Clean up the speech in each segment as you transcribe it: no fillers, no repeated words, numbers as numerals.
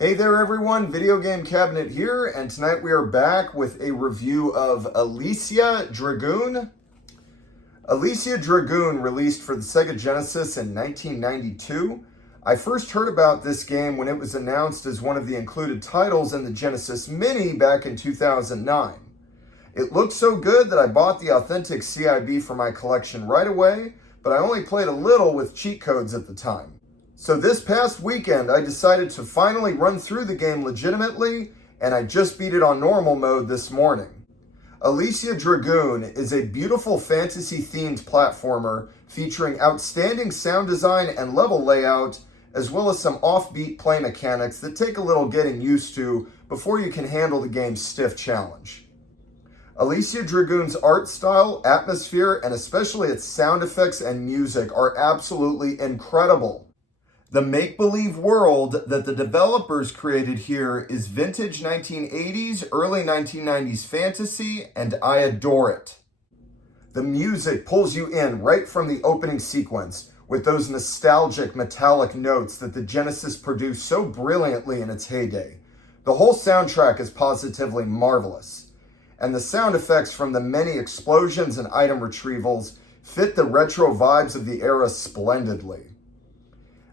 Hey there everyone, Video Game Cabinet here, and tonight we are back with a review of Alisia Dragoon. Alisia Dragoon released for the Sega Genesis in 1992. I first heard about this game when it was announced as one of the included titles in the Genesis Mini back in 2009. It looked so good that I bought the authentic CIB for my collection right away, but I only played a little with cheat codes at the time. So this past weekend, I decided to finally run through the game legitimately, and I just beat it on normal mode this morning. Alisia Dragoon is a beautiful fantasy-themed platformer featuring outstanding sound design and level layout, as well as some offbeat play mechanics that take a little getting used to before you can handle the game's stiff challenge. Alisia Dragoon's art style, atmosphere, and especially its sound effects and music are absolutely incredible. The make-believe world that the developers created here is vintage 1980s, early 1990s fantasy, and I adore it. The music pulls you in right from the opening sequence with those nostalgic metallic notes that the Genesis produced so brilliantly in its heyday. The whole soundtrack is positively marvelous, and the sound effects from the many explosions and item retrievals fit the retro vibes of the era splendidly.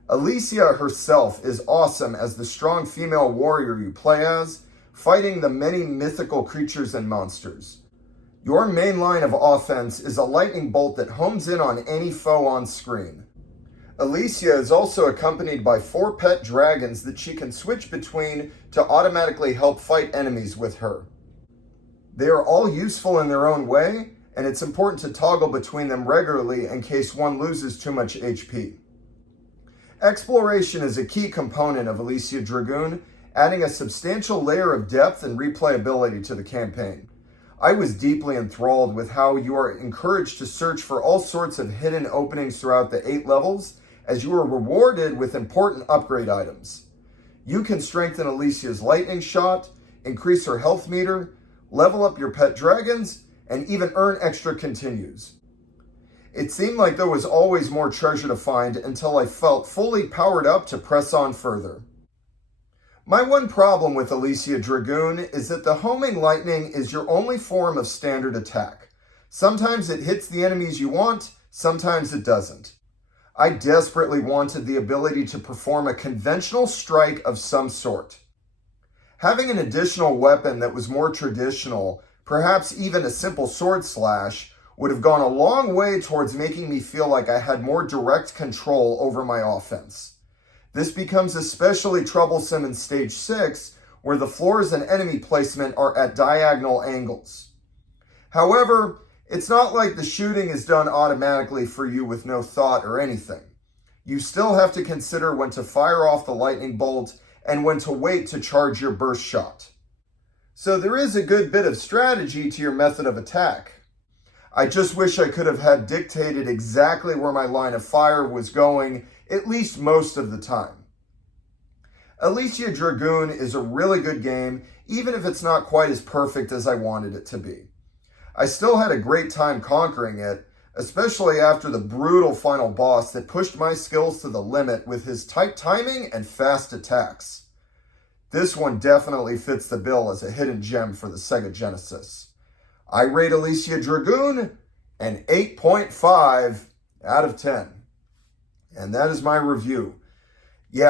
Alisia herself is awesome as the strong female warrior you play as, fighting the many mythical creatures and monsters. Your main line of offense is a lightning bolt that homes in on any foe on screen. Alisia is also accompanied by 4 pet dragons that she can switch between to automatically help fight enemies with her. They are all useful in their own way, and it's important to toggle between them regularly in case one loses too much HP. Exploration is a key component of Alisia Dragoon, adding a substantial layer of depth and replayability to the campaign. I was deeply enthralled with how you are encouraged to search for all sorts of hidden openings throughout the 8 levels, as you are rewarded with important upgrade items. You can strengthen Alisia's lightning shot, increase her health meter, level up your pet dragons, and even earn extra continues. It seemed like there was always more treasure to find until I felt fully powered up to press on further. My one problem with Alisia Dragoon is that the homing lightning is your only form of standard attack. Sometimes it hits the enemies you want, sometimes it doesn't. I desperately wanted the ability to perform a conventional strike of some sort. Having an additional weapon that was more traditional, perhaps even a simple sword slash, would have gone a long way towards making me feel like I had more direct control over my offense. This becomes especially troublesome in Stage 6, where the floors and enemy placement are at diagonal angles. However, it's not like the shooting is done automatically for you with no thought or anything. You still have to consider when to fire off the lightning bolt and when to wait to charge your burst shot. So there is a good bit of strategy to your method of attack. I just wish I could have had dictated exactly where my line of fire was going, at least most of the time. Alisia Dragoon is a really good game, even if it's not quite as perfect as I wanted it to be. I still had a great time conquering it, especially after the brutal final boss that pushed my skills to the limit with his tight timing and fast attacks. This one definitely fits the bill as a hidden gem for the Sega Genesis. I rate Alisia Dragoon an 8.5 out of 10. And that is my review. This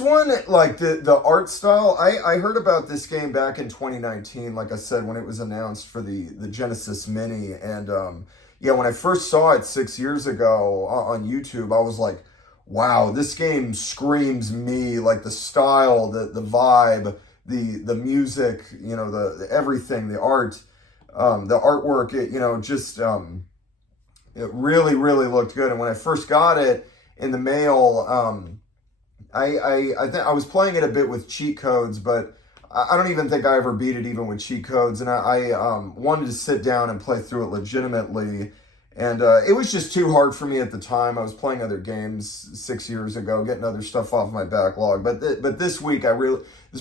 one, like the art style, I heard about this game back in 2019, like I said, when it was announced for the Genesis Mini. And when I first saw it 6 years ago on YouTube, I was like, wow, this game screams me, like the style, the vibe, the music, the everything, the art, the artwork, it really, really looked good. And when I first got it in the mail, I was playing it a bit with cheat codes, but I don't even think I ever beat it even with cheat codes. And I wanted to sit down and play through it legitimately. And it was just too hard for me at the time. I was playing other games 6 years ago, getting other stuff off my backlog. But this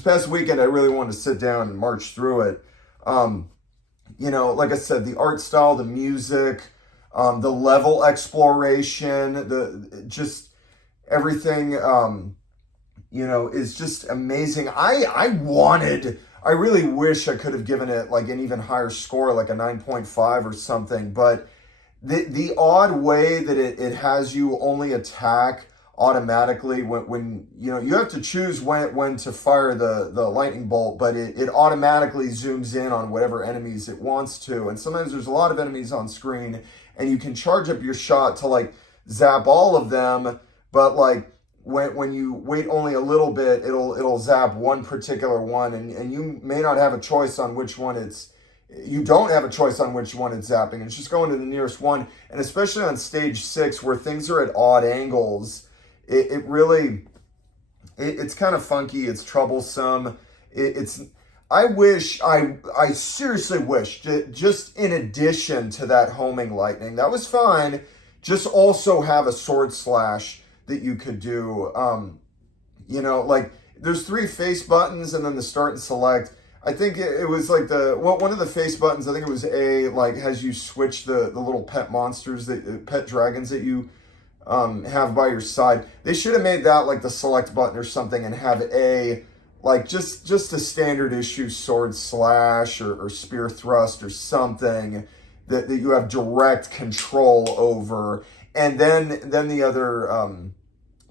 past weekend, I really wanted to sit down and march through it. Like I said, the art style, the music, the level exploration, just everything. is just amazing. I really wish I could have given it like an even higher score, like a 9.5 or something, but the odd way that it has you only attack automatically when you have to choose when to fire the lightning bolt, but it automatically zooms in on whatever enemies it wants to. And sometimes there's a lot of enemies on screen and you can charge up your shot to like zap all of them, but like when you wait only a little bit, it'll zap one particular one, and you may not have a choice on which one you don't have a choice on which one it's zapping. It's just going to the nearest one. And especially on stage 6 where things are at odd angles, it's kind of funky. It's troublesome. I seriously wish that just in addition to that homing lightning, that was fine, just also have a sword slash that you could do. Like there's 3 face buttons and then the start and select. I think it was like one of the face buttons, I think it was A, like has you switch the little pet monsters, pet dragons that you have by your side. They should have made that like the select button or something and have A, like just a standard issue sword slash or spear thrust or something that you have direct control over. And then the other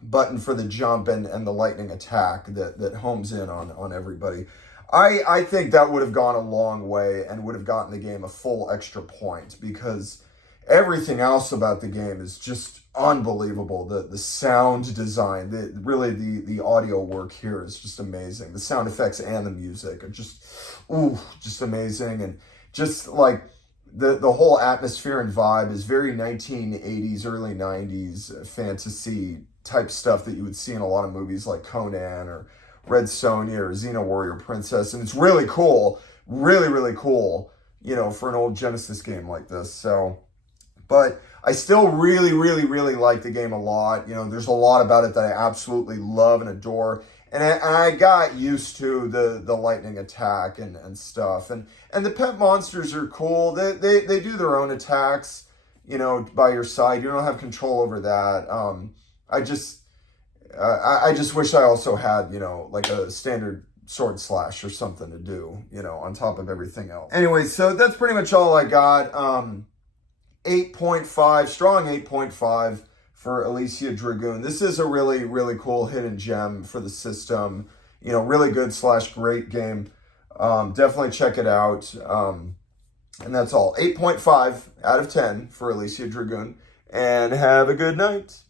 button for the jump and the lightning attack that homes in on everybody. I think that would have gone a long way and would have gotten the game a full extra point, because everything else about the game is just unbelievable. The sound design, the audio work here is just amazing. The sound effects and the music are just amazing. And just like the whole atmosphere and vibe is very 1980s, early 90s fantasy type stuff that you would see in a lot of movies like Conan or Red Sonja or Xena Warrior Princess. And it's really cool, really, really cool, for an old Genesis game like this. So, but I still really, really, really like the game a lot. There's a lot about it that I absolutely love and adore. And I got used to the lightning attack and stuff. And the pet monsters are cool. They do their own attacks, by your side. You don't have control over that. I just wish I also had, like a standard sword slash or something to do, on top of everything else. Anyway, so that's pretty much all I got. 8.5, strong 8.5 for Alisia Dragoon. This is a really, really cool hidden gem for the system. Really good / great game. Definitely check it out. And that's all. 8.5 out of 10 for Alisia Dragoon. And have a good night.